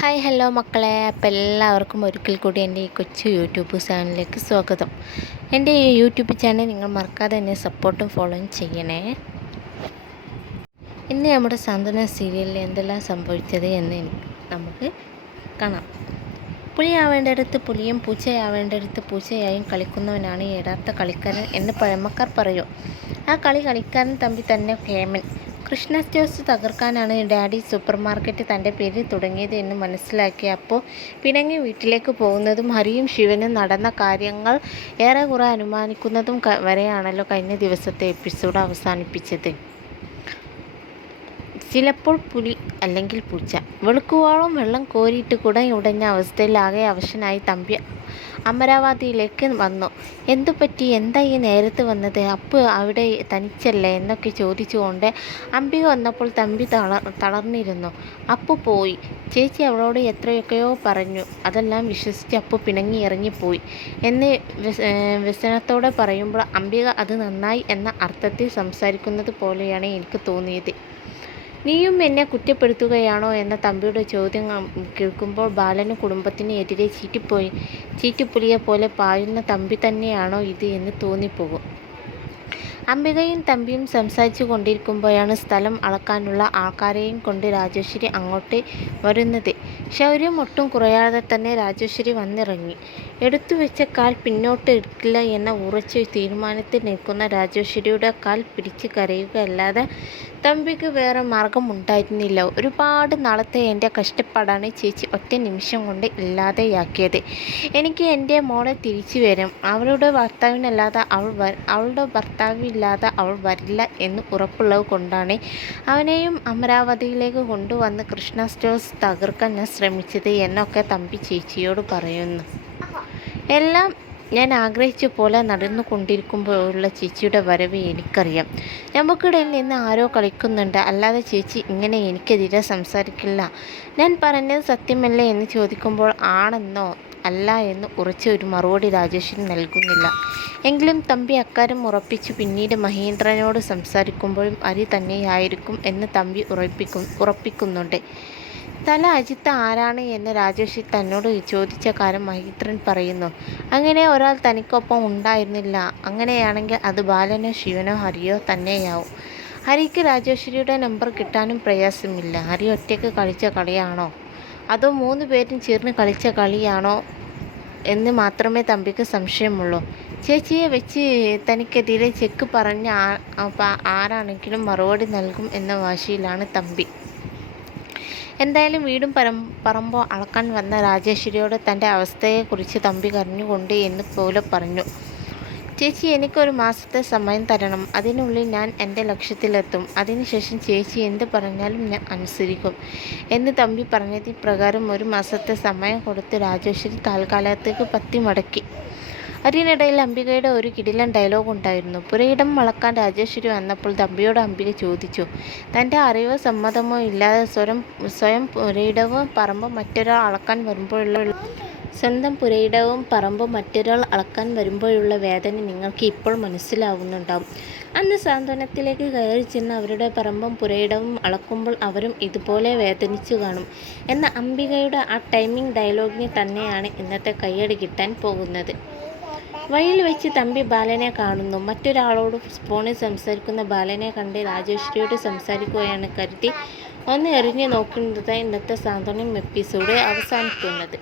Hi hello മക്കളെ, അപ്പോൾ എല്ലാവർക്കും ഒരിക്കൽ കൂടി എൻ്റെ ഈ കൊച്ചു യൂട്യൂബ് ചാനലിലേക്ക് സ്വാഗതം. എൻ്റെ ഈ യൂട്യൂബ് ചാനൽ നിങ്ങൾ മറക്കാതെ എന്നെ സപ്പോർട്ടും ഫോളോയും ചെയ്യണേ. ഇന്ന് നമ്മുടെ സാന്ത്വന സീരിയലിൽ എന്തെല്ലാം സംഭവിച്ചത് എന്ന് നമുക്ക് കാണാം. പുലിയാവേണ്ടടുത്ത് പുലിയും പൂച്ചയാവേണ്ടടുത്ത് പൂച്ചയായും കളിക്കുന്നവനാണ് യഥാർത്ഥ കളിക്കാരൻ എന്ന് പഴമക്കാർ പറയും. ആ കളി കളിക്കാരൻ തമ്പി തന്നെ കേമൻ. കൃഷ്ണ സ്റ്റോഴ്സ് തകർക്കാനാണ് ഡാഡി സൂപ്പർ മാർക്കറ്റ് തൻ്റെ പേരിൽ തുടങ്ങിയത് എന്ന് മനസ്സിലാക്കി അപ്പോൾ പിണങ്ങി വീട്ടിലേക്ക് പോകുന്നതും ഹരിയും ശിവനും നടന്ന കാര്യങ്ങൾ ഏറെക്കുറെ അനുമാനിക്കുന്നതും വരെയാണല്ലോ കഴിഞ്ഞ ദിവസത്തെ എപ്പിസോഡ് അവസാനിപ്പിച്ചത്. ചിലപ്പോൾ പുലി അല്ലെങ്കിൽ പൂച്ച. വെളുക്കുവോളം വെള്ളം കോരിയിട്ട് ഉടഞ്ഞ അവസ്ഥയിൽ ആകെ അവശനായി തമ്പി അമരാവതിയിലേക്ക് വന്നു. എന്തുപറ്റി, എന്താ ഈ നേരത്ത് വന്നത്, അപ്പ് അവിടെ തനിച്ചല്ലേ എന്നൊക്കെ ചോദിച്ചുകൊണ്ട് അംബിക വന്നപ്പോൾ തമ്പി തളർന്നിരുന്നു. അപ്പു പോയി. ചേച്ചി അവളോട് എത്രയൊക്കെയോ പറഞ്ഞു. അതെല്ലാം വിശ്വസിച്ച് അപ്പു പിണങ്ങി ഇറങ്ങിപ്പോയി എന്ന് വ്യസനത്തോടെ പറയുമ്പോൾ അംബിക അത് നന്നായി എന്ന അർത്ഥത്തിൽ സംസാരിക്കുന്നത് പോലെയാണ് എനിക്ക് തോന്നിയത്. നീയും എന്നെ കുറ്റപ്പെടുത്തുകയാണോ എന്ന തമ്പിയുടെ ചോദ്യം കേൾക്കുമ്പോൾ ബാലന് കുടുംബത്തിന് എതിരെ ചീറ്റിപ്പുലിയെ പോലെ പായുന്ന തമ്പി തന്നെയാണോ ഇത് എന്ന് തോന്നിപ്പോകും. അംബികയും തമ്പിയും സംസാരിച്ചു കൊണ്ടിരിക്കുമ്പോഴാണ് സ്ഥലം അളക്കാനുള്ള ആൾക്കാരെയും കൊണ്ട് രാജേശ്വരി അങ്ങോട്ട് വരുന്നത്. ശൗര്യം ഒട്ടും കുറയാതെ തന്നെ രാജേശ്വരി വന്നിറങ്ങി. എടുത്തു വെച്ച കാൽ പിന്നോട്ട് എടുക്കില്ല എന്ന ഉറച്ച തീരുമാനത്തിൽ നിൽക്കുന്ന രാജേശ്വരിയുടെ കാൽ പിടിച്ച് കരയുകയല്ലാതെ തമ്പിക്ക് വേറെ മാർഗമുണ്ടായിരുന്നില്ല. ഒരുപാട് നാളത്തെ എൻ്റെ കഷ്ടപ്പാടാണ് ചേച്ചി ഒറ്റ നിമിഷം കൊണ്ട് ഇല്ലാതെയാക്കിയത്. എനിക്ക് എൻ്റെ മോളെ തിരിച്ചു വരും. അവളുടെ ഭർത്താവില്ലാതെ അവൾ വരില്ല എന്ന് ഉറപ്പുള്ളത് കൊണ്ടാണ് അവനെയും അമരാവതിയിലേക്ക് കൊണ്ടുവന്ന് കൃഷ്ണ സ്റ്റോഴ്സ് തകർക്കാൻ ഞാൻ ശ്രമിച്ചത് എന്നൊക്കെ തമ്പി ചേച്ചിയോട് പറയുന്നു. എല്ലാം ഞാൻ ആഗ്രഹിച്ച പോലെ നടന്നു കൊണ്ടിരിക്കുമ്പോഴുള്ള ചേച്ചിയുടെ വരവ് എനിക്കറിയാം. നമുക്കിടയിൽ നിന്ന് ആരോ കളിക്കുന്നുണ്ട്, അല്ലാതെ ചേച്ചി ഇങ്ങനെ എനിക്കെതിരെ സംസാരിക്കില്ല. ഞാൻ പറഞ്ഞത് സത്യമല്ലേ എന്ന് ചോദിക്കുമ്പോൾ ആണെന്നോ അല്ല എന്ന് ഉറച്ച ഒരു മറുപടി രാജേശ്വരി നൽകുന്നില്ല. എങ്കിലും തമ്പി അക്കാര്യം ഉറപ്പിച്ചു. പിന്നീട് മഹേന്ദ്രനോട് സംസാരിക്കുമ്പോഴും അരി തന്നെയായിരിക്കും എന്ന് തമ്പി ഉറപ്പിക്കുന്നുണ്ട്. തല അജിത്ത് ആരാണ് എന്ന് രാജേഷ് തന്നോട് ചോദിച്ച കാര്യം മഹേന്ദ്രൻ പറയുന്നു. അങ്ങനെ ഒരാൾ തനിക്കൊപ്പം ഉണ്ടായിരുന്നില്ല. അങ്ങനെയാണെങ്കിൽ അത് ബാലനോ ശിവനോ ഹരിയോ തന്നെയാവും. ഹരിക്ക് രാജേശ്വരിയുടെ നമ്പർ കിട്ടാനും പ്രയാസമില്ല. ഹരി ഒറ്റയ്ക്ക് കളിച്ച കളിയാണോ അതോ 3 പേരും ചേർന്ന് കളിച്ച കളിയാണോ എന്ന് മാത്രമേ തമ്പിക്ക് സംശയമുള്ളൂ. ചേച്ചിയെ വെച്ച് തനിക്കെതിരെ ചെക്ക് പറഞ്ഞ ആരാണെങ്കിലും മറുപടി നൽകും എന്ന വാശിയിലാണ് തമ്പി. എന്തായാലും വീടും പറമ്പോ അളക്കാൻ വന്ന രാജേശ്വരിയോട് തൻ്റെ അവസ്ഥയെക്കുറിച്ച് തമ്പി കരഞ്ഞുകൊണ്ട് എന്ന് പോലെ പറഞ്ഞു. ചേച്ചി, എനിക്കൊരു മാസത്തെ സമയം തരണം. അതിനുള്ളിൽ ഞാൻ എൻ്റെ ലക്ഷ്യത്തിലെത്തും. അതിനുശേഷം ചേച്ചി എന്ത് പറഞ്ഞാലും ഞാൻ അനുസരിക്കും എന്ന് തമ്പി പറഞ്ഞതിന് പ്രകാരം 1 മാസത്തെ സമയം കൊടുത്ത് രാജേശ്വരി താൽക്കാലത്തേക്ക് പത്തി മടക്കി. അതിനിടയിൽ അംബികയുടെ ഒരു കിടിലൻ ഡയലോഗ് ഉണ്ടായിരുന്നു. പുരയിടം അളക്കാൻ രാജേശ്വരി വന്നപ്പോൾ തമ്പിയോട് അംബിക ചോദിച്ചു. തൻ്റെ അറിവോ സമ്മതമോ ഇല്ലാതെ സ്വന്തം പുരയിടവും പറമ്പും മറ്റൊരാൾ അളക്കാൻ വരുമ്പോഴുള്ള വേദന നിങ്ങൾക്ക് ഇപ്പോൾ മനസ്സിലാവുന്നുണ്ടാവും. അന്ന് സാന്ത്വനത്തിലേക്ക് കയറി ചെന്ന് അവരുടെ പറമ്പും പുരയിടവും അളക്കുമ്പോൾ അവരും ഇതുപോലെ വേദനിച്ചു കാണും എന്ന അംബികയുടെ ആ ടൈമിംഗ് ഡയലോഗിന് തന്നെയാണ് ഇന്നത്തെ കയ്യടി കിട്ടാൻ പോകുന്നത്. വഴിയിൽ വെച്ച് തമ്പി ബാലനെ കാണുന്നു. മറ്റൊരാളോട് ഫോണിൽ സംസാരിക്കുന്ന ബാലനെ കണ്ട് രാജേശ്വരിയോട് സംസാരിക്കുകയാണ് കരുതി ഒന്ന് എറിഞ്ഞു നോക്കുന്നത് ഇന്നത്തെ സാന്ത്വനം എപ്പിസോഡ് അവസാനിക്കുന്നത്.